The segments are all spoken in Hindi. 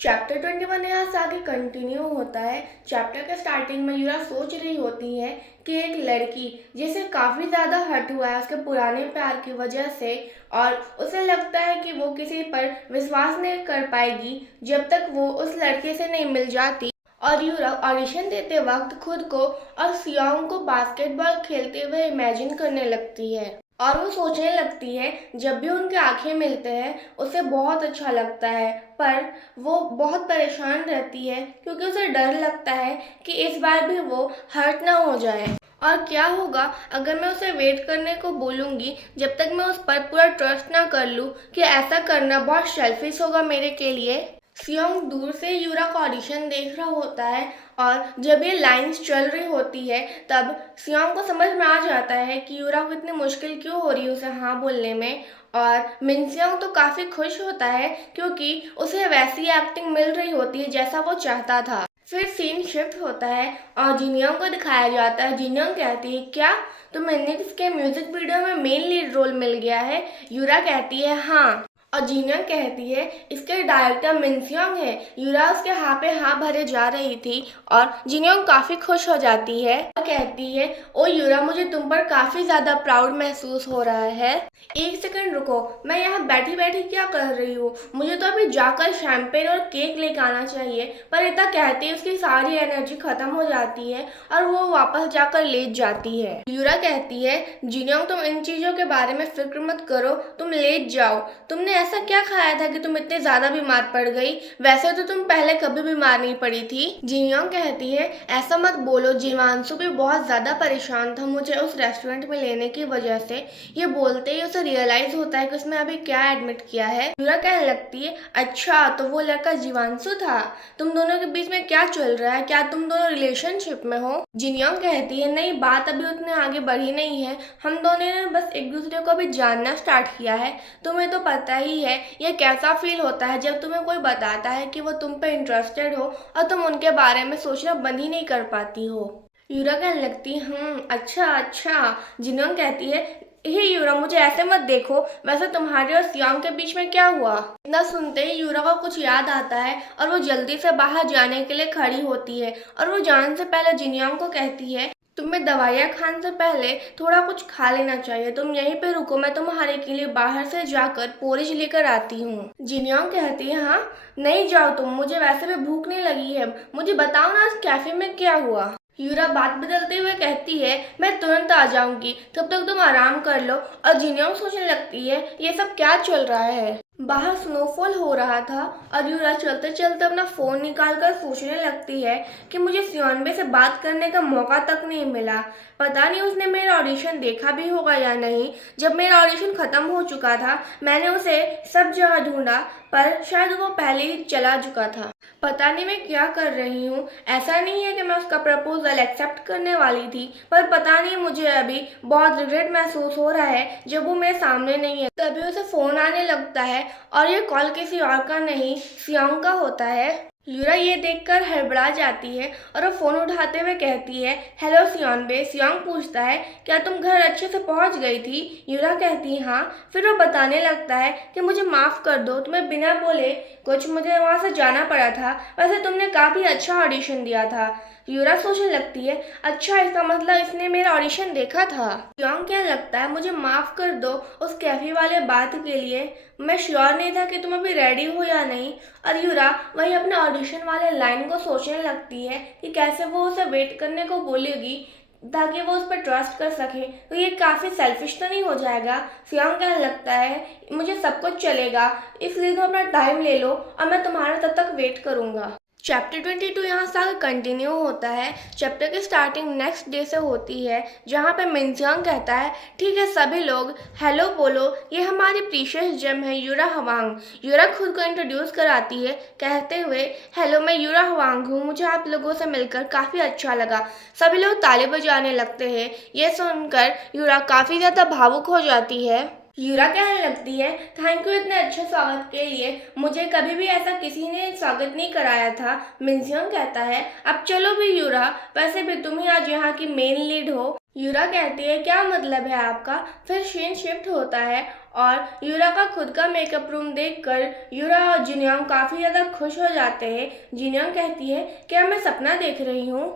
चैप्टर 21 यहाँ से आगे कंटिन्यू होता है। चैप्टर के स्टार्टिंग में यूरा सोच रही होती है कि एक लड़की जिसे काफ़ी ज़्यादा हर्ट हुआ है उसके पुराने प्यार की वजह से, और उसे लगता है कि वो किसी पर विश्वास नहीं कर पाएगी जब तक वो उस लड़के से नहीं मिल जाती। और यूरा ऑडिशन देते वक्त खुद को और सियोंग को बास्केटबॉल खेलते हुए इमेजिन करने लगती है, और वो सोचने लगती है जब भी उनके आंखें मिलते हैं उसे बहुत अच्छा लगता है, पर वो बहुत परेशान रहती है क्योंकि उसे डर लगता है कि इस बार भी वो हर्ट ना हो जाए। और क्या होगा अगर मैं उसे वेट करने को बोलूँगी जब तक मैं उस पर पूरा ट्रस्ट ना कर लूँ कि ऐसा करना बहुत सेल्फिश होगा मेरे के लिए। सियोंग दूर से यूरा का ऑडिशन देख रहा होता है, और जब ये लाइंस चल रही होती है तब सियोंग को समझ में आ जाता है कि यूरा को इतनी मुश्किल क्यों हो रही है उसे हाँ बोलने में। और मिनसियोंग तो काफ़ी खुश होता है क्योंकि उसे वैसी एक्टिंग मिल रही होती है जैसा वो चाहता था। फिर सीन शिफ्ट होता है और जिनयोंग को दिखाया जाता है। जिनयोंग कहती है, क्या तुम्हें निक्स के म्यूजिक वीडियो में मेन लीड रोल मिल गया है? यूरा कहती है, हाँ। और जिनयोंग कहती है, इसके डायरेक्टर मिनसियोंग है। यूरा उसके हाँ पे हाँ भरे जा रही थी और जिनयोंग काफ़ी खुश हो जाती है और कहती है, ओ यूरा, मुझे तुम पर काफ़ी ज़्यादा प्राउड महसूस हो रहा है। एक सेकंड रुको, मैं यहाँ बैठी बैठी क्या कर रही हूँ? मुझे तो अभी जाकर शैम्पेन और केक लेकर आना चाहिए। पर इतना कहते ही उसकी सारी एनर्जी खत्म हो जाती है और वो वापस जाकर लेट जाती है। यूरा कहती है, जिनयोंग, तुम इन चीज़ों के बारे में फिक्र मत करो, तुम लेट जाओ। तुमने ऐसा क्या खाया था कि तुम इतने ज़्यादा बीमार पड़ गई? वैसे तो तुम पहले कभी बीमार नहीं पड़ी थी। जिनयोंग कहती है, ऐसा मत बोलो, जीवांशु भी बहुत ज़्यादा परेशान था मुझे उस रेस्टोरेंट में लेने की वजह से। ये बोलते ही उसे रियलाइज होता है कि उसने अभी क्या एडमिट किया है। यूरा कहने लगती है, अच्छा तो वो लड़का जीवांशु था। तुम दोनों के बीच में क्या चल रहा है? क्या तुम दोनों रिलेशनशिप में हो? जिनयोंग कहती है, नहीं, बात अभी उतने आगे बढ़ी नहीं है। हम दोनों ने बस एक दूसरे को अभी जानना स्टार्ट किया है। तुम्हें तो पता ही है ये कैसा फील होता है जब तुम्हें कोई बताता है कि वो तुम पे इंटरेस्टेड हो और तुम उनके बारे में सोचना बंद ही नहीं कर पाती हो। यूरा कहने लगती है, अच्छा अच्छा। जिनयोंग कहती है, हे यूरा, मुझे ऐसे मत देखो, वैसे तुम्हारे और सियोंग के बीच में क्या हुआ? इतना सुनते ही यूरा को कुछ याद आता है और वो जल्दी से बाहर जाने के लिए खड़ी होती है, और वो जाने से पहले जिनयोंग को कहती है, तुम्हें दवाइयाँ खाने से पहले थोड़ा कुछ खा लेना चाहिए। तुम यहीं पे रुको, मैं तुम्हारे के लिए बाहर से जाकर पोरिज लेकर आती हूँ। जिनयोंग कहती है, हाँ, नहीं जाओ तुम, मुझे वैसे भी भूख नहीं लगी है। मुझे बताओ ना, इस कैफे में क्या हुआ? यूरा बात बदलते हुए कहती है, मैं तुरंत आ जाऊंगी, तब तक तुम आराम कर लो। और जिनयोंग सोचने लगती है, ये सब क्या चल रहा है? बाहर स्नोफॉल हो रहा था और यूरा चलते चलते अपना फ़ोन निकालकर सोचने लगती है कि मुझे सियोनबे से बात करने का मौका तक नहीं मिला। पता नहीं उसने मेरा ऑडिशन देखा भी होगा या नहीं। जब मेरा ऑडिशन ख़त्म हो चुका था मैंने उसे सब जगह ढूंढा, पर शायद वो पहले ही चला चुका था। पता नहीं मैं क्या कर रही हूँ। ऐसा नहीं है कि मैं उसका प्रपोजल एक्सेप्ट करने वाली थी, पर पता नहीं मुझे अभी बहुत रिग्रेट महसूस हो रहा है जब वो मेरे सामने नहीं है। तभी उसे फ़ोन आने लगता है और ये कॉल किसी और का नहीं, सियोंग का होता है। यूरा ये देखकर हड़बड़ा जाती है और वो फ़ोन उठाते हुए कहती है, हेलो सियोनबे। सियोंग पूछता है, क्या तुम घर अच्छे से पहुंच गई थी? यूरा कहती है, हाँ। फिर वो बताने लगता है कि मुझे माफ़ कर दो, तुम्हें बिना बोले कुछ मुझे वहाँ से जाना पड़ा था। वैसे तुमने काफ़ी अच्छा ऑडिशन दिया था। यूरा सोचने लगती है, अच्छा, इसका मतलब इसने मेरा ऑडिशन देखा था। सियोंग क्या लगता है, मुझे माफ़ कर दो उस कैफे वाले बात के लिए। मैं श्योर नहीं था कि तुम अभी रेडी हो या नहीं। और यूरा वही अपने ऑडिशन वाले लाइन को सोचने लगती है कि कैसे वो उसे वेट करने को बोलेगी ताकि वो उस पर ट्रस्ट कर सके। तो ये काफ़ी सेल्फिश तो नहीं हो जाएगा? सियोंग कहने लगता है, मुझे सब कुछ चलेगा, इसलिए तुम अपना टाइम ले लो और मैं तुम्हारा तब तक वेट करूँगा। चैप्टर 22 यहाँ से आगे कंटिन्यू होता है। चैप्टर की स्टार्टिंग नेक्स्ट डे से होती है जहाँ पे मिनसियोंग कहता है, ठीक है सभी लोग हेलो बोलो, ये हमारी प्रीशियस जेम है यूरा हवांग। यूरा खुद को इंट्रोड्यूस कराती है कहते हुए, हेलो, मैं यूरा हवांग हूँ, मुझे आप लोगों से मिलकर काफ़ी अच्छा लगा। सभी लोग ताली बजाने लगते हैं। ये सुनकर यूरा काफ़ी ज़्यादा भावुक हो जाती है। यूरा कहने लगती है, थैंक यू इतने अच्छे स्वागत के लिए, मुझे कभी भी ऐसा किसी ने स्वागत नहीं कराया था। मिनसियोंग कहता है, अब चलो भी यूरा, वैसे भी तुम ही आज यहाँ की मेन लीड हो। यूरा कहती है, क्या मतलब है आपका? फिर सीन शिफ्ट होता है और यूरा का खुद का मेकअप रूम देखकर यूरा और जिनयोंग काफ़ी ज़्यादा खुश हो जाते हैं। जिनयोंग कहती है, क्या मैं सपना देख रही हूँ?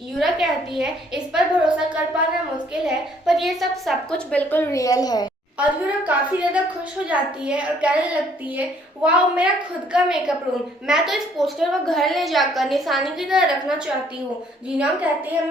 यूरा कहती है, इस पर भरोसा कर पाना मुश्किल है, पर ये सब कुछ बिल्कुल रियल है। और यूरा काफ़ी ज़्यादा खुश हो जाती है और कहने लगती है, वाह, मेरा खुद का मेकअप रूम, मैं तो इस पोस्टर को घर ले जाकर निशानी की तरह रखना चाहती हूँ। जिनयोंग कहती है,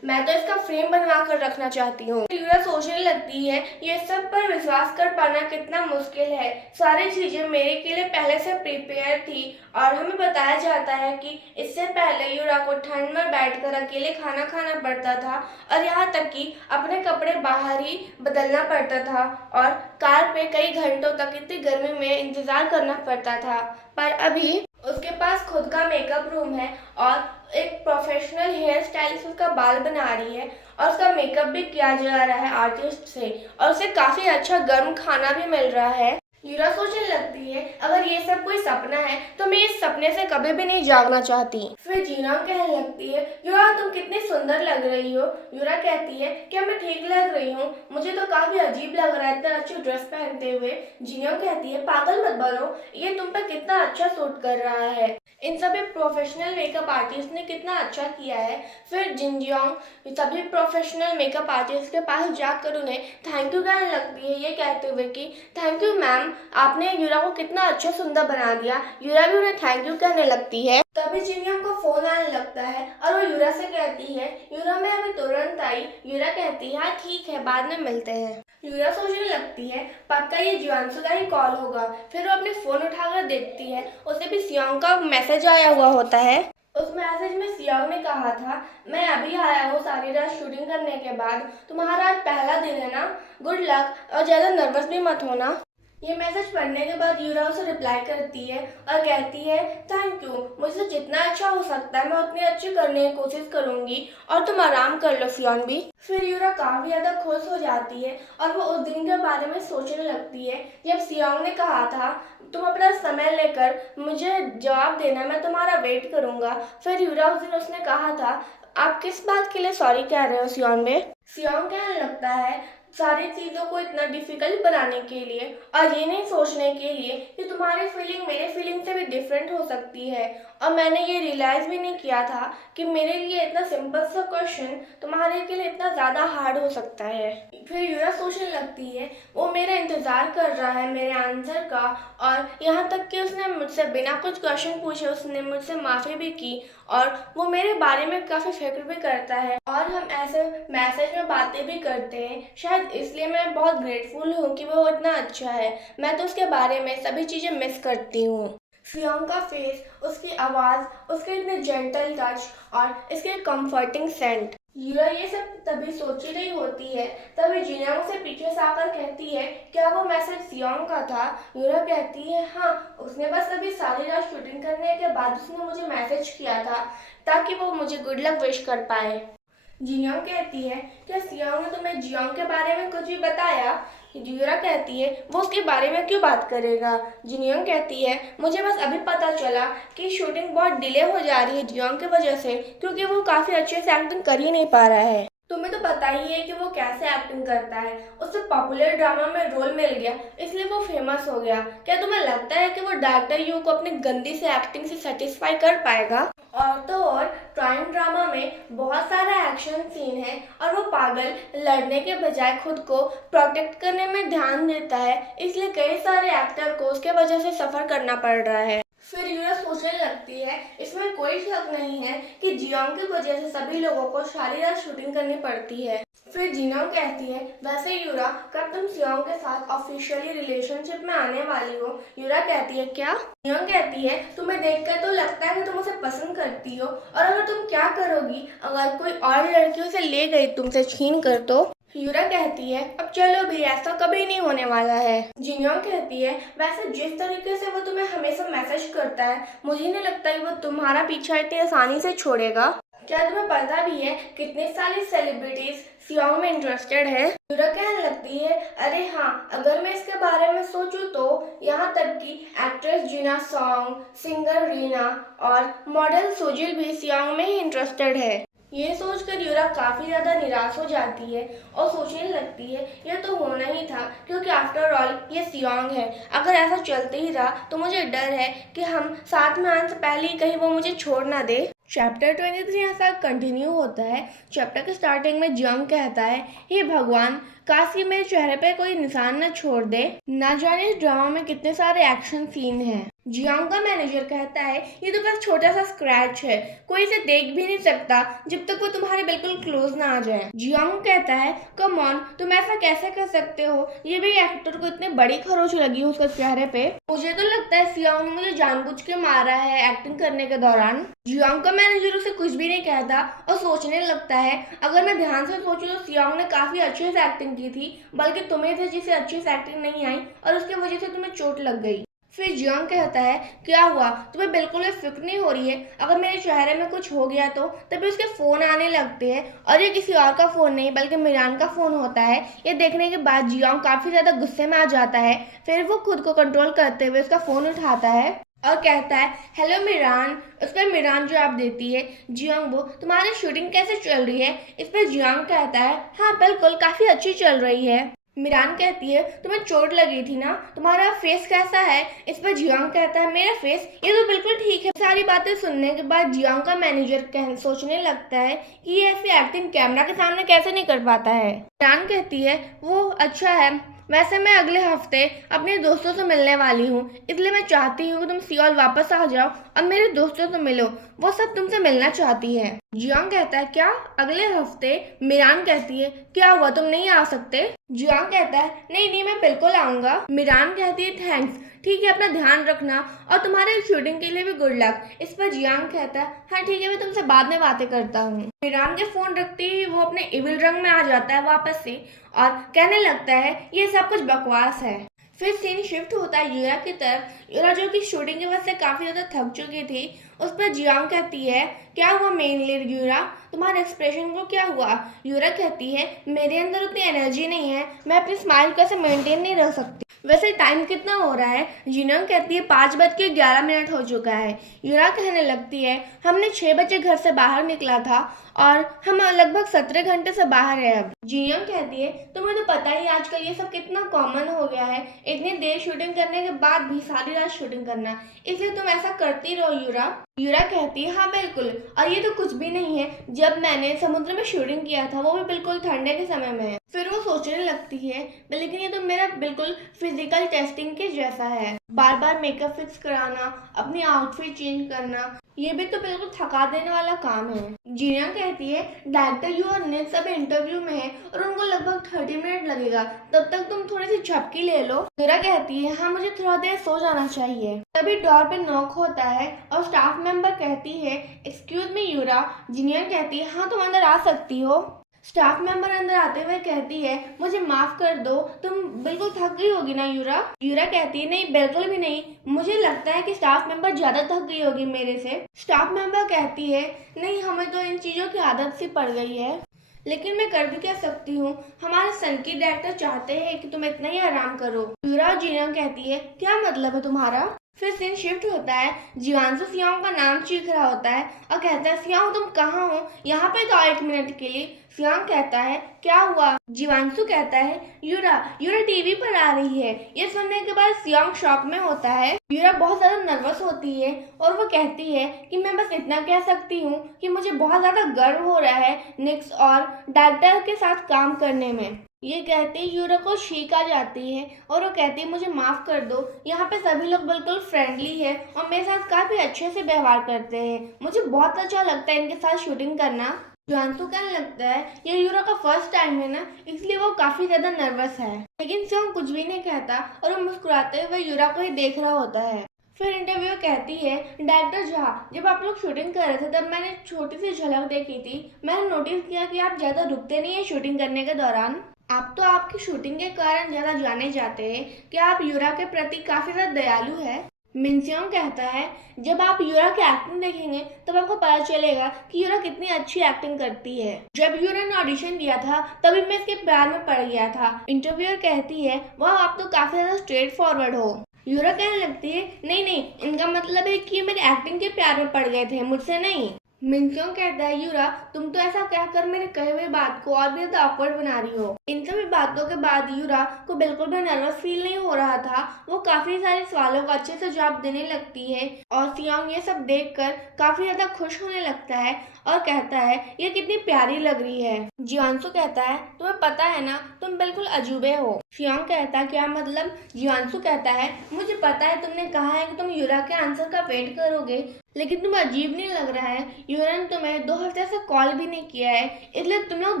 मैं तो इसका फ्रेम बनवा कर रखना चाहती हूँ। यूरा सोचने लगती है, ये सब पर विश्वास कर पाना कितना मुश्किल है। सारी चीज़ें मेरे के लिए पहले से प्रिपेयर थी और हमें बताया जाता है कि इससे पहले यूरा को ठंड में बैठकर अकेले खाना खाना पड़ता था और यहाँ तक कि अपने कपड़े बाहर ही बदलना पड़ता था और कार पे कई घंटों तक इतनी गर्मी में इंतजार करना पड़ता था। पर अभी उसके पास खुद का मेकअप रूम है और एक प्रोफेशनल हेयर स्टाइलिस्ट उसका बाल बना रही है और उसका मेकअप भी किया जा रहा है आर्टिस्ट से और उसे काफ़ी अच्छा गर्म खाना भी मिल रहा है। यूरा सोचने लगती है, अगर ये सब कोई सपना है तो मैं इस सपने से कभी भी नहीं जागना चाहती। फिर जिनयोंग कहने लगती है, यूरा तुम कितनी सुंदर लग रही हो। यूरा कहती है, क्या मैं ठीक लग रही हूँ? मुझे तो काफी अजीब लग रहा है इतना अच्छी ड्रेस पहनते हुए। जिनयोंग कहती है, पागल मत बनो, ये तुम पर कितना अच्छा सूट कर रहा है। इन सभी प्रोफेशनल मेकअप आर्टिस्ट ने कितना अच्छा किया है। फिर जिनयोंग सभी प्रोफेशनल मेकअप आर्टिस्ट के पास जाकर उन्हें थैंक यू कहने लगती है, ये कहते हुए कि थैंक यू मैम, आपने यूरा को कितना अच्छा सुंदर बना दिया। यूरा भी उन्हें थैंक यू कहने लगती है। तभी जिनयोंग को फोन आने लगता है और वो यूरा से कहती है, यूरा मैं अभी तुरंत आई। यूरा कहती है, हाँ ठीक है, बाद में मिलते हैं। यूरा सोचने लगती है, पक्का ये जियोंसू का ही कॉल होगा। फिर वो अपने फोन उठाकर देखती है, उसे भी सियोंग का मैसेज आया हुआ होता है। उस मैसेज में सियोंग ने कहा था, मैं अभी आया हूँ सारी रात शूटिंग करने के बाद, तुम्हारा आज पहला दिन है ना, गुड लक और ज़्यादा नर्वस भी मत होना। ये मैसेज पढ़ने के बाद यूरा उसे रिप्लाई करती है और कहती है, थैंक यू, मुझसे जितना अच्छा हो सकता है मैं उतनी अच्छी करने की कोशिश करूंगी और तुम आराम कर लो सियोन भी। फिर यूरा काफ़ी ज़्यादा खुश हो जाती है और वो उस दिन के बारे में सोचने लगती है जब सियोंग ने कहा था, तुम अपना समय लेकर मुझे जवाब देना, मैं तुम्हारा वेट करूंगा। फिर यूरा उस दिन उसने कहा था, आप किस बात के लिए सॉरी कह रहे हो सियोंग में? सियोंग कहने लगता है, सारी चीज़ों को इतना डिफिकल्ट बनाने के लिए और ये नहीं सोचने के लिए कि तुम्हारी फीलिंग मेरे फीलिंग से भी डिफरेंट हो सकती है और मैंने ये रियलाइज़ भी नहीं किया था कि मेरे लिए इतना सिंपल सा क्वेश्चन तुम्हारे के लिए इतना ज़्यादा हार्ड हो सकता है। फिर यूरा सोचने लगती है, वो मेरा इंतज़ार कर रहा है मेरे आंसर का और यहाँ तक कि उसने मुझसे बिना कुछ क्वेश्चन पूछे उसने मुझसे माफ़ी भी की और वो मेरे बारे में काफ़ी फिक्र भी करता है और हम ऐसे मैसेज में बातें भी करते हैं। शायद इसलिए मैं बहुत ग्रेटफुल हूँ कि वो इतना अच्छा है। मैं तो उसके बारे में सभी चीज़ें मिस करती हूँ। सियोंग का फेस, उसकी आवाज़, उसके इतने जेंटल टच और इसके कंफर्टिंग सेंट। यूरा ये सब तभी सोच ही रही होती है, तभी जिनयोंग से पीछे से आकर कहती है, क्या वो मैसेज सियोंग का था? यूरा कहती है, हाँ, उसने बस अभी सारी रात शूटिंग करने के बाद उसने मुझे मैसेज किया था ताकि वो मुझे गुड लक विश कर पाए। जिनयोंग कहती है, क्या सियोंग ने तुम्हें जियोंग के बारे में कुछ भी बताया? यूरा कहती है, वो उसके बारे में क्यों बात करेगा? जिनयोंग कहती है, मुझे बस अभी पता चला कि शूटिंग बहुत डिले हो जा रही है जियोंग की वजह से, क्योंकि वो काफ़ी अच्छे से एक्टिंग कर ही नहीं पा रहा है। तुम्हें तो पता ही है कि वो कैसे एक्टिंग करता है, उसे पॉपुलर ड्रामा में रोल मिल गया इसलिए वो फेमस हो गया। क्या तुम्हें लगता है कि वो डायरेक्टर यू को अपनी गंदी से एक्टिंग से सेटिस्फाई कर पाएगा? और तो और क्राइम ड्रामा में बहुत सारा एक्शन सीन है और वो पागल लड़ने के बजाय खुद को प्रोटेक्ट करने में ध्यान देता है, इसलिए कई सारे एक्टर को उसके वजह से सफ़र करना पड़ रहा है। फिर यूरा सोचने लगती है, इसमें कोई शक नहीं है कि जियोंग की वजह से सभी लोगों को सारी रात शूटिंग करनी पड़ती है। फिर जिनयोंग कहती है, वैसे यूरा, कब तुम सियोंग के साथ ऑफिशियली रिलेशनशिप में आने वाली हो? यूरा कहती है, क्या? जिनयोंग कहती है, तुम्हें देखकर तो लगता है कि तुम उसे पसंद करती हो और अगर तुम क्या करोगी अगर कोई और लड़की उसे ले गई तुमसे छीन कर तो? यूरा कहती है, अब चलो भी, ऐसा कभी नहीं होने वाला है। जिनयोंग कहती है, वैसे जिस तरीके से वो तुम्हें हमेशा मैसेज करता है, मुझे नहीं लगता कि वो तुम्हारा पीछा इतनी आसानी से छोड़ेगा। क्या तुम्हें पता भी है कितने सारी सेलिब्रिटीज सियोंग में इंटरेस्टेड है? यूरा कहने लगती है, अरे हाँ, अगर मैं इसके बारे में सोचूं तो यहाँ तक कि एक्ट्रेस जीना सॉन्ग, सिंगर रीना और मॉडल सुजिल भी सियोंग में ही इंटरेस्टेड है। ये सोचकर यूरा काफ़ी ज़्यादा निराश हो जाती है और सोचने लगती है यह तो होना ही था, क्योंकि आफ्टर ऑल ये सियोंग है। अगर ऐसा चलते ही रहा तो मुझे डर है कि हम साथ में आने से पहले ही कहीं वो मुझे छोड़ ना दे। चैप्टर 23 ऐसा कंटिन्यू होता है। चैप्टर के स्टार्टिंग में जियोंग कहता है, हे भगवान, काश ये मेरे चेहरे पे कोई निशान न छोड़ दे। ना जाने इस ड्रामा में कितने सारे एक्शन सीन हैं। जियोंग का मैनेजर कहता है, ये तो बस छोटा सा स्क्रैच है, कोई इसे देख भी नहीं सकता जब तक वो तुम्हारे बिल्कुल क्लोज ना आ जाए। जियोंग कहता है, कम ऑन, तुम ऐसा कैसे कर सकते हो? ये भी एक्टर को इतनी बड़ी खरोच लगी उसके चेहरे पे। मुझे तो लगता है सियोंग ने मुझे जानबूझ के मारा है एक्टिंग करने के दौरान। जियोंग का मैनेजर उसे कुछ भी नहीं कहता और सोचने लगता है, अगर मैं ध्यान से सोचूं तो सियोंग ने काफी अच्छे से एक्टिंग की थी, बल्कि तुम्हें थे जिसे अच्छी से एक्टिंग नहीं आई और उसकी वजह से तुम्हें चोट लग गई। फिर जियोंग कहता है, क्या हुआ, तुम्हें बिल्कुल भी फिक्र नहीं हो रही है? अगर मेरे चेहरे में कुछ हो गया तो? तभी उसके फोन आने लगते हैं और ये किसी और का फोन नहीं बल्कि मिरान का फोन होता है। ये देखने के बाद जियोंग काफी ज्यादा गुस्से में आ जाता है। फिर वो खुद को कंट्रोल करते हुए उसका फोन उठाता है और कहता है, हेलो मिरान। उस पर मिरान जवाब देती है, जियोंग वो, तुम्हारी शूटिंग कैसे चल रही है? इस पर जियोंग कहता है, हाँ बिल्कुल, काफी अच्छी चल रही है। मिरान कहती है, तुम्हें चोट लगी थी ना, तुम्हारा फेस कैसा है? इस पर जियोंग कहता है, मेरा फेस, ये तो बिल्कुल ठीक है। सारी बातें सुनने के बाद जियोंग का मैनेजर सोचने लगता है कि ये ऐसी एक्टिंग कैमरा के सामने कैसे नहीं कर पाता है। मिरान कहती है, वो अच्छा है, वैसे मैं अगले हफ्ते अपने दोस्तों से मिलने वाली हूँ, इसलिए मैं चाहती हूँ कि तुम सियोल वापस आ जाओ और मेरे दोस्तों से मिलो, वो सब तुमसे मिलना चाहती है। जियोंग कहता है, क्या अगले हफ्ते? मिरान कहती है, क्या हुआ, तुम नहीं आ सकते? जियोंग कहता है, नहीं नहीं, मैं बिल्कुल आऊंगा। मिरान कहती है, थैंक्स, ठीक है, अपना ध्यान रखना और तुम्हारे शूटिंग के लिए भी गुड लक। इस पर जियोंग कहता है, हाँ ठीक है, मैं तुमसे बाद में बातें करता हूँ। मिरान के फोन रखते ही वो अपने इविल रंग में आ जाता है वापस से और कहने लगता है, ये सब कुछ बकवास है। फिर सीन शिफ्ट होता है यूरा की तरफ। यूरा जो कि शूटिंग की वजह से काफी ज्यादा थक चुकी थी, उस पर जियोंग कहती है, क्या हुआ मेन लीड यूरा, तुम्हारे एक्सप्रेशन को क्या हुआ? यूरा कहती है, मेरे अंदर उतनी एनर्जी नहीं है, मैं अपनी स्माइल कैसे मेंटेन नहीं रख सकती। वैसे टाइम कितना हो रहा है? जियोंग कहती है, 5:11 हो चुका है। यूरा कहने लगती है, हमने 6 बजे घर से बाहर निकला था और हम लगभग 17 घंटे से बाहर है अब। जियोंग कहती है, तुम्हें तो पता ही आजकल ये सब कितना कॉमन हो गया है, इतनी देर शूटिंग करने के बाद भी सारी रात शूटिंग करना, इसलिए तुम ऐसा करती रहो यूरा। यूरा कहती है, हाँ बिल्कुल, और ये तो कुछ भी नहीं है, जब मैंने समुद्र में शूटिंग किया था वो भी बिल्कुल ठंडे के समय में है। फिर वो सोचने लगती है, लेकिन ये तो मेरा बिल्कुल फिजिकल टेस्टिंग के जैसा है, बार बार मेकअप फिक्स कराना, अपनी आउटफिट चेंज करना, ये भी तो बिल्कुल थका देने वाला काम है। जियोंग कहती है, डायरेक्टर यू और नेक्स्ट सब इंटरव्यू में है और उनको लगभग 30 मिनट लगेगा, तब तक तुम थोड़ी सी झपकी ले लो। यूरा कहती है, हाँ मुझे थोड़ा देर सो जाना चाहिए। तभी डोर पे नॉक होता है और स्टाफ मेंबर कहती है, एक्सक्यूज मी यूरा। जियोंग कहती है, हाँ तुम अंदर आ सकती हो। स्टाफ मेंबर अंदर आते हुए कहती है, मुझे माफ कर दो, तुम बिल्कुल थक गई होगी ना यूरा? यूरा कहती है, नहीं बिल्कुल भी नहीं, मुझे लगता है कि स्टाफ मेंबर ज्यादा थक गई होगी मेरे से। स्टाफ मेंबर कहती है, नहीं, हमें तो इन चीजों की आदत सी पड़ गई है, लेकिन मैं कर भी क्या सकती हूँ, हमारे सन की डायरेक्टर चाहते हैं कि तुम इतना ही आराम करो। यूरा जियोंग कहती है, क्या मतलब है तुम्हारा? फिर सीन शिफ्ट होता है। जिवांशु सियोंग का नाम चीख रहा होता है और कहता है, सियोंग तुम कहाँ हो, यहाँ पे तो 1 मिनट के लिए। सियोंग कहता है, क्या हुआ? जिवांशु कहता है, यूरा यूरा टीवी पर आ रही है। ये सुनने के बाद सियोंग शॉक में होता है। यूरा बहुत ज्यादा नर्वस होती है और वो कहती है कि मैं बस इतना कह सकती हूँ कि मुझे बहुत ज्यादा गर्व हो रहा है निक्स और डायरेक्टर के साथ काम करने में। ये कहते ही यूरा को छींक आ जाती है और वो कहती है, मुझे माफ कर दो, यहाँ पे सभी लोग बिल्कुल फ्रेंडली है और मेरे साथ काफी अच्छे से व्यवहार करते हैं, मुझे बहुत अच्छा लगता है इनके साथ शूटिंग करना। जिवांशु कहने लगता है, ये यूरा का फर्स्ट टाइम है ना, इसलिए वो काफी ज्यादा नर्वस है। लेकिन सियोंग कुछ भी नहीं कहता और वो मुस्कुराते हुए यूरा को ही देख रहा होता है। फिर इंटरव्यू कहती है, डायरेक्टर झा, जब आप लोग शूटिंग कर रहे थे तब मैंने छोटी सी झलक देखी थी। मैंने नोटिस किया कि आप ज्यादा रुकते नहीं है शूटिंग करने के दौरान। आप तो आपकी शूटिंग के कारण ज्यादा जाने जाते हैं। क्या आप यूरा के प्रति काफी ज्यादा दयालु है? मिनसियोंग कहता है, जब आप यूरा की एक्टिंग देखेंगे तब आपको पता चलेगा कि यूरा कितनी अच्छी एक्टिंग करती है। जब यूरा ने ऑडिशन दिया था तभी मैं इसके प्यार में पड़ गया था। इंटरव्यूअर कहती है, वाह आप तो काफी ज्यादा स्ट्रेट फॉरवर्ड हो। यूरा कहने लगती है, नहीं नहीं, इनका मतलब है कि मेरी एक्टिंग के प्यार में पड़ गए थे, मुझसे नहीं। मिनक्योंग कहता है यूरा, तुम तो ऐसा कहकर मेरे कहे हुए बात को और भी ज्यादा awkward बना रही हो। इन सभी बातों के बाद यूरा को बिल्कुल भी नर्वस फील नहीं हो रहा था। वो काफी सारे सवालों का अच्छे से जवाब देने लगती है और सियोंग ये सब देखकर काफी ज्यादा खुश होने लगता है और कहता है ये कितनी प्यारी लग रही है। जियांसु कहता है तुम्हें पता है ना, तुम बिल्कुल अजूबे हो। सियोंग कहता है क्या मतलब? जियांसु कहता है मुझे पता है तुमने कहा है कि तुम यूरा के आंसर का वेट करोगे, लेकिन तुम्हें अजीब नहीं लग रहा है यूरा ने तुम्हें 2 हफ्ते से कॉल भी नहीं किया है, इसलिए तुम लोग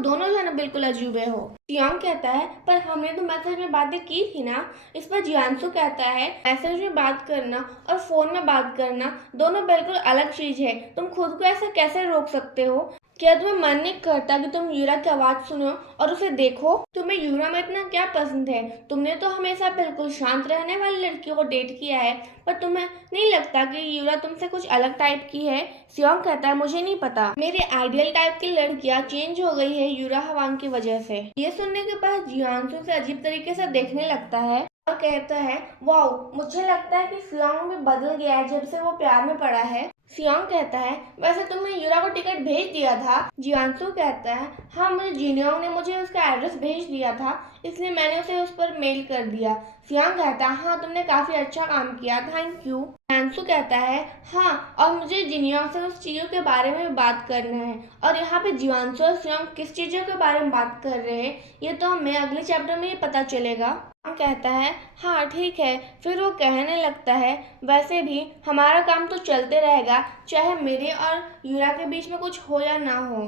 दोनों जो है ना बिल्कुल अजूबे हो। सियोंग कहता है पर हमने तो मैसेज में बातें की थी ना। इस पर जियांसु कहता है मैसेज में बात करना और फोन में बात करना दोनों बिल्कुल अलग चीज है, तुम खुद को ऐसा कैसे रोक सकते हो? क्या तुम्हें मन नहीं करता कि तुम यूरा की आवाज सुनो और उसे देखो? तुम्हें यूरा में इतना क्या पसंद है? तुमने तो हमेशा बिल्कुल शांत रहने वाली लड़कियों को डेट किया है, पर तुम्हें नहीं लगता कि यूरा तुमसे कुछ अलग टाइप की है? सियोंग कहता है मुझे नहीं पता, मेरे आइडियल टाइप की लड़कियां चेंज हो गई है यूरा हवांग की वजह से। ये सुनने के बाद जियांसु से अजीब तरीके से देखने लगता है और कहता है वाओ, मुझे लगता है कि सियोंग भी बदल गया है जब से वो प्यार में पड़ा है। सियोंग कहता है वैसे तुमने यूरा को टिकट भेज दिया था? जियांसु कहता है हाँ, मुझे जिन्योंग ने मुझे उसका एड्रेस भेज दिया था, इसलिए मैंने उसे उस पर मेल कर दिया। सियोंग कहता है हाँ, तुमने काफी अच्छा काम किया, थैंक यू। जियांसु कहता है हाँ, और मुझे जिन्योंग से उस चीजों के बारे में भी बात करना है। और यहाँ पे जियांसु और सियोंग किस चीजों के बारे में बात कर रहे हैं ये तो हमें अगले चैप्टर में ही पता चलेगा। कहता है हाँ ठीक है। फिर वो कहने लगता है वैसे भी हमारा काम तो चलते रहेगा, चाहे मेरे और यूरा के बीच में कुछ हो या ना हो।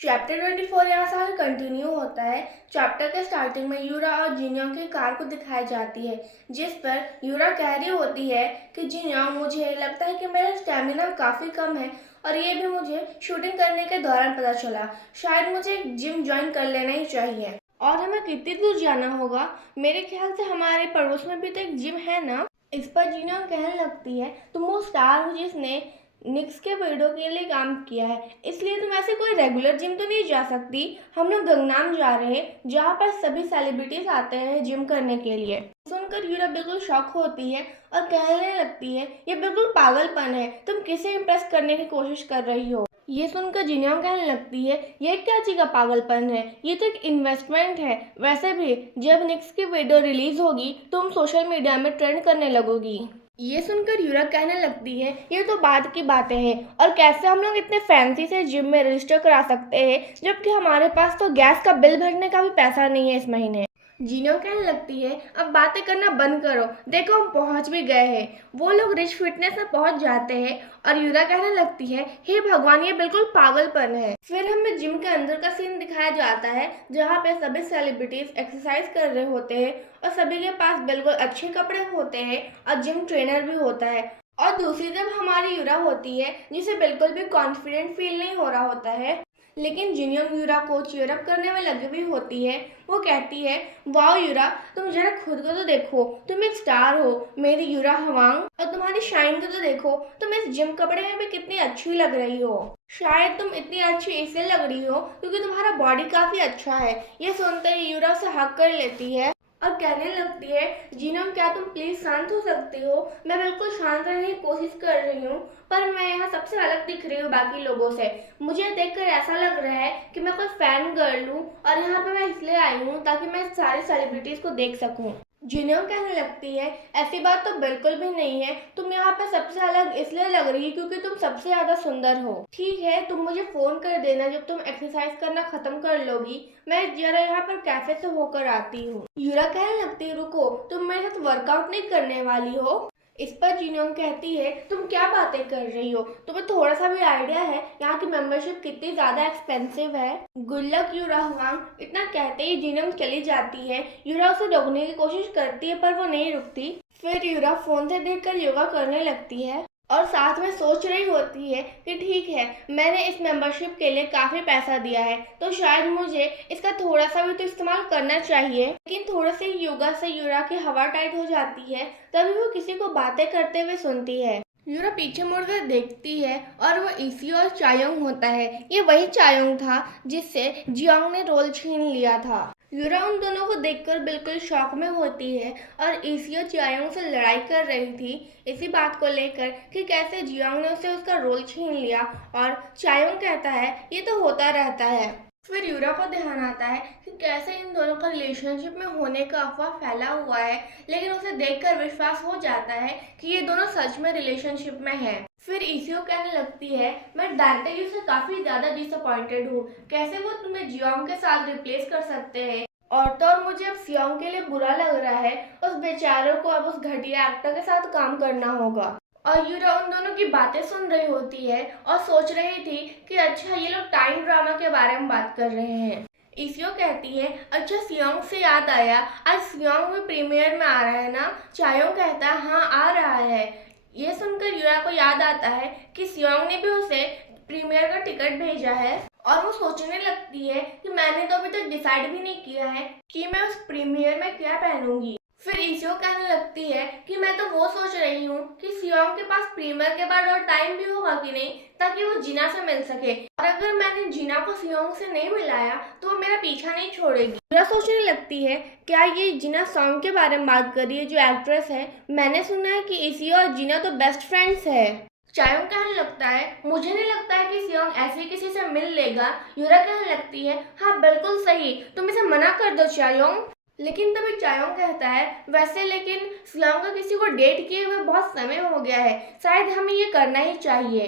चैप्टर 24 यहाँ से कंटिन्यू होता है। चैप्टर के स्टार्टिंग में यूरा और जिन्योंग की कार को दिखाई जाती है, जिस पर यूरा कह रही होती है कि जिन्योंग, मुझे लगता है कि मेरा स्टेमिना काफ़ी कम है और ये भी मुझे शूटिंग करने के दौरान पता चला। शायद मुझे एक जिम ज्वाइन कर लेना ही चाहिए। और हमें कितनी दूर जाना होगा? मेरे ख्याल से हमारे पड़ोस में भी तो एक जिम है ना। इस पर जिन्योंग कहने लगती है तुम वो स्टार हो जिसने निक्स के वीडियो के लिए काम किया है, इसलिए तुम ऐसे कोई रेगुलर जिम तो नहीं जा सकती। हम लोग गंगनाम जा रहे हैं जहाँ पर सभी सेलिब्रिटीज आते हैं जिम करने के लिए। सुनकर यूरा बिल्कुल शॉक होती है और कहने लगती है ये बिल्कुल पागलपन है, तुम किसे इम्प्रेस करने की कोशिश कर रही हो? ये सुनकर जिन्योंग कहने लगती है ये क्या चीज का पागलपन है, ये तो एक इन्वेस्टमेंट है। वैसे भी जब निक्स की वीडियो रिलीज होगी तुम सोशल मीडिया में ट्रेंड करने लगोगी। ये सुनकर यूरा कहने लगती है ये तो बाद की बातें हैं, और कैसे हम लोग इतने फैंसी से जिम में रजिस्टर करा सकते हैं जबकि हमारे पास तो गैस का बिल भरने का भी पैसा नहीं है इस महीने। जिन्योंग कहने लगती है अब बातें करना बंद करो, देखो हम पहुंच भी गए हैं। वो लोग रिच फिटनेस में पहुंच जाते हैं और यूरा कहने लगती है हे भगवान, ये बिल्कुल पागलपन है। फिर हमें जिम के अंदर का सीन दिखाया जाता है जहाँ पे सभी सेलिब्रिटीज एक्सरसाइज कर रहे होते हैं और सभी के पास बिल्कुल अच्छे कपड़े होते हैं और जिम ट्रेनर भी होता है। और दूसरी तरफ हमारी यूरा होती है जिसे बिल्कुल भी कॉन्फिडेंट फील नहीं हो रहा होता है, लेकिन जिन्योंग यूरा को चीयर अप करने में लगी हुई होती है। वो कहती है वाओ यूरा, तुम जरा खुद को तो देखो, तुम एक स्टार हो मेरी यूरा हवांग, और तुम्हारी शाइन को तो देखो, तुम इस जिम कपड़े में भी कितनी अच्छी लग रही हो। शायद तुम इतनी अच्छी इसलिए लग रही हो क्योंकि तुम्हारा बॉडी काफी अच्छा है। ये सुनकर यूरा उसे हक कर लेती है और कहने लगती है जिन्योंग, क्या तुम प्लीज शांत हो सकती हो? मैं बिल्कुल शांत रहने की कोशिश कर रही हूँ, पर मैं यहाँ सबसे अलग दिख रही हूँ बाकी लोगों से। मुझे देखकर ऐसा लग रहा है कि मैं कोई फैन गर्ल हूँ और यहाँ पे मैं इसलिए आई हूँ ताकि मैं सारे सेलिब्रिटीज को देख सकूँ। जिन्योंग कहने लगती है ऐसी बात तो बिल्कुल भी नहीं है, तुम यहाँ पे सबसे अलग इसलिए लग रही है क्योंकि तुम सबसे ज्यादा सुंदर हो। ठीक है, तुम मुझे फोन कर देना जब तुम एक्सरसाइज करना खत्म कर लोगी, मैं जरा यहाँ पर कैफे से होकर आती हूँ। यूरा कहने लगती है रुको, तुम मेरे साथ वर्कआउट नहीं करने वाली हो? इस पर जिन्योंग कहती है तुम क्या बातें कर रही हो, तुम्हें थोड़ा सा भी आइडिया है यहाँ की मेंबरशिप कितनी ज्यादा एक्सपेंसिव है? Good luck Yura Hwang. इतना कहते ही जिन्योंग चली जाती है। यूरा उसे रोकने की कोशिश करती है पर वो नहीं रुकती। फिर यूरा फोन से देखकर योगा करने लगती है और साथ में सोच रही होती है कि ठीक है, मैंने इस मेंबरशिप के लिए काफी पैसा दिया है तो शायद मुझे इसका थोड़ा सा भी तो इस्तेमाल करना चाहिए। लेकिन थोड़े से योगा से यूरा की हवा टाइट हो जाती है, तभी वो किसी को बातें करते हुए सुनती है। यूरा पीछे मुड़कर देखती है और वो इसी और चायोंग होता है। ये वही चायोंग था जिससे जियांग ने रोल छीन लिया था। यूरा उन दोनों को देखकर बिल्कुल शॉक में होती है और ईसियो जियांग से लड़ाई कर रही थी इसी बात को लेकर कि कैसे जियांग ने उसे उसका रोल छीन लिया। और चायोंग कहता है ये तो होता रहता है। फिर यूरा को ध्यान आता है कि कैसे इन दोनों का रिलेशनशिप में होने का अफवाह फैला हुआ है, लेकिन उसे देखकर विश्वास हो जाता है कि ये दोनों सच में रिलेशनशिप में है। फिर ईसियो कहने लगती है मैं डांटेगी से काफी ज्यादा डिसअपॉइंटेड हूँ, कैसे वो तुम्हें जियोंग के साथ रिप्लेस कर सकते हैं। और मुझे अब सियोंग के लिए बुरा लग रहा है, उस बेचारे को अब उस घटिया एक्टर के साथ काम करना होगा। और यूरा उन दोनों की बातें सुन रही होती है और सोच रही थी कि अच्छा ये लोग टाइम ड्रामा के बारे में बात कर रहे हैं। ईसियो कहती है अच्छा सियोंग से याद आया, आज सियोंग भी प्रीमियर में आ रहा है ना। चायोंग कहता है हाँ आ रहा है। ये सुनकर यूरा को याद आता है कि सियोंग ने भी उसे प्रीमियर का टिकट भेजा है और वो सोचने लगती है कि मैंने तो अभी तक डिसाइड भी नहीं किया है कि मैं उस प्रीमियर में क्या पहनूंगी। फिर ईसियो कहने लगती है कि मैं तो वो सोच रही हूँ कि सियोंग के पास प्रीमियर के बाद और टाइम भी होगा कि नहीं, ताकि वो जीना से मिल सके। और अगर मैंने जीना को सियोंग से नहीं मिलाया तो वो मेरा पीछा नहीं छोड़ेगी। यूरा सोचने लगती है क्या ये जीना सॉन्ग के बारे में बात कर रही है, जो एक्ट्रेस है। मैंने सुना है कि ईसियो और जीना तो बेस्ट फ्रेंड्स है। चायोंग कहने लगता है मुझे नहीं लगता है कि सियोंग ऐसे किसी से मिल लेगा। यूरा कहने लगती है हाँ बिल्कुल सही, तुम इसे मना कर दो चायोंग। लेकिन तभी चायोंग कहता है वैसे लेकिन सियोंग का किसी को डेट किए हुए बहुत समय हो गया है, शायद हमें ये करना ही चाहिए।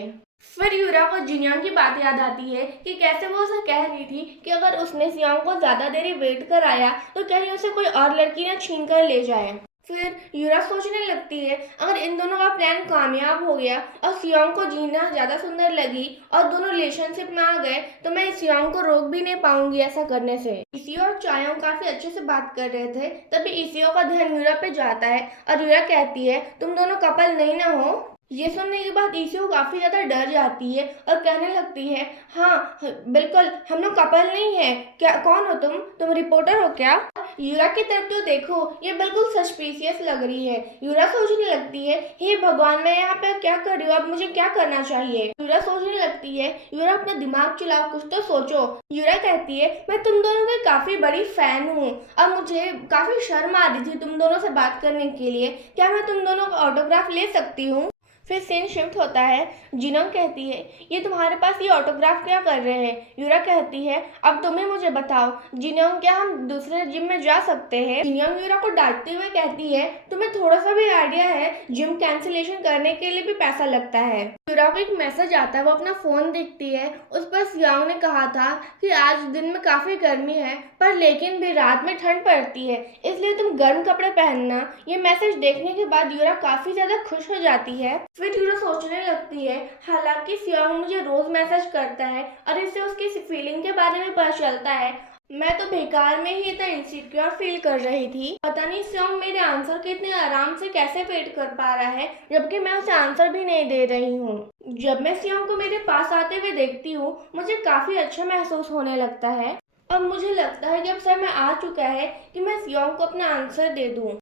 फिर यूरा को जिन्यांग की बात याद आती है कि कैसे वो उसे कह रही थी कि अगर उसने सियोंग को ज्यादा देरी वेट कराया तो कहीं उसे कोई और लड़की ना छीन कर ले जाए। फिर यूरा सोचने लगती है अगर इन दोनों का प्लान कामयाब हो गया और सियोंग को जीना ज्यादा सुंदर लगी और दोनों रिलेशनशिप में आ गए तो मैं सियोंग को रोक भी नहीं पाऊंगी ऐसा करने से। ईसियो और चायोंग काफी अच्छे से बात कर रहे थे, तभी ईसियो का ध्यान यूरा पे जाता है और यूरा कहती है तुम दोनों कपल नहीं ना हो। ये सुनने के बाद ईसियो काफी ज्यादा डर जाती है और कहने लगती है हाँ बिल्कुल हम लोग कपल नहीं है। क्या कौन हो तुम रिपोर्टर हो क्या। यूरा की तरफ तो देखो, ये बिल्कुल सस्पिशियस लग रही है। यूरा सोचने लगती है हे भगवान मैं यहाँ पे क्या कर रही हूँ, अब मुझे क्या करना चाहिए। यूरा सोचने लगती है यूरा अपना दिमाग चलाओ, कुछ तो सोचो। यूरा कहती है मैं तुम दोनों की काफी बड़ी फैन हूँ और मुझे काफी शर्म आ रही थी तुम दोनों से बात करने के लिए, क्या मैं तुम दोनों का ऑटोग्राफ ले सकती हूँ। फिर सीन शिफ्ट होता है। जिनोंग कहती है ये तुम्हारे पास ये ऑटोग्राफ क्या कर रहे हैं। यूरा कहती है अब तुम्हें मुझे बताओ जिनोंग क्या हम दूसरे जिम में जा सकते हैं। जिनोंग यूरा को डांटते हुए कहती है तुम्हें थोड़ा सा भी आइडिया है, जिम कैंसिलेशन करने के लिए भी पैसा लगता है। यूरा को एक मैसेज आता है, वो अपना फोन देखती है, उस पर सियोंग ने कहा था कि आज दिन में काफी गर्मी है पर लेकिन भी रात में ठंड पड़ती है, इसलिए तुम गर्म कपड़े पहनना। ये मैसेज देखने के बाद यूरा काफी ज्यादा खुश हो जाती है। फिर यूरा सोचने लगती है हालांकि सियोंग मुझे रोज मैसेज करता है और इससे उसकी फीलिंग के बारे में पता चलता है, मैं तो बेकार में ही इतना इनसिक्योर फील कर रही थी। पता नहीं सियोंग मेरे आंसर के इतने आराम से कैसे वेट कर पा रहा है जबकि मैं उसे आंसर भी नहीं दे रही हूँ। जब मैं सियोंग को मेरे पास आते हुए देखती हूँ मुझे काफी अच्छा महसूस होने लगता है। अब मुझे लगता है जब समय आ चुका है कि मैं सियोंग को अपना आंसर दे दूँ।